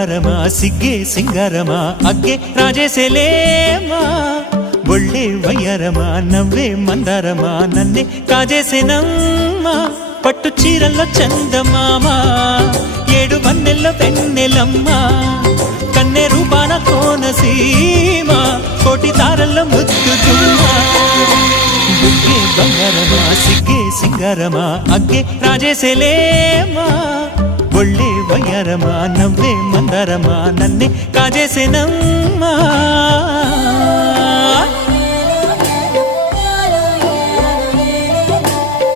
బంగారమా సిగ్గే సింగారమా అగ్గే రాజేసేలేమా ఒళ్ళే వయ్యారమా నవ్వే మందారమా నన్నే కాజేసేనమ్మా పట్టు చీరల్లో చందమామా ఏడు వన్నెల్లో పెన్నెలమ్మా కన్నె రూపాన కోనసీమ కోటి తారల్లో ముద్దుతుమ్మా బుగ్గే బంగారమా సిగ్గే సింగారమా అగ్గే రాజేసేలేమా ఒళ్ళే వయ్యారమా నవ్వే మందారమా నన్నే కాజేసేనమ్మా